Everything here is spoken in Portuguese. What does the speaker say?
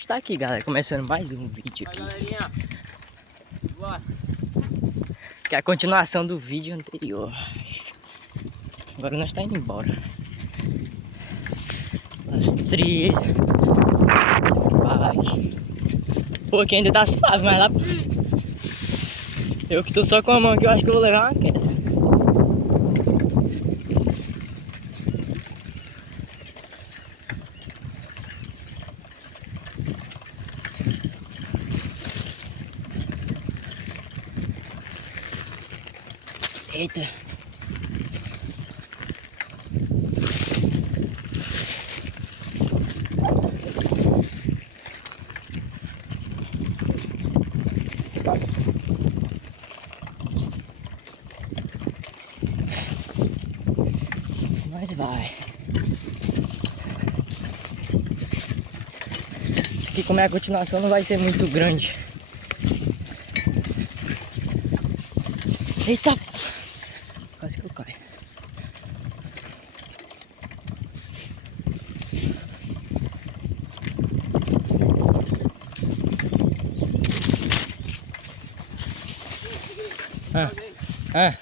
Está aqui, galera, começando mais um vídeo aqui. Galerinha, bora. Que é a continuação do vídeo anterior. Agora nós está indo embora. As trilhas. Vai. Pô, aqui ainda tá suave, mas lá... Eu que tô só com a mão aqui, eu acho que eu vou levar uma queda. Eita. Mas vai. Isso aqui, como é a continuação, não vai ser muito grande. Eita! Quase que eu caio. Ah.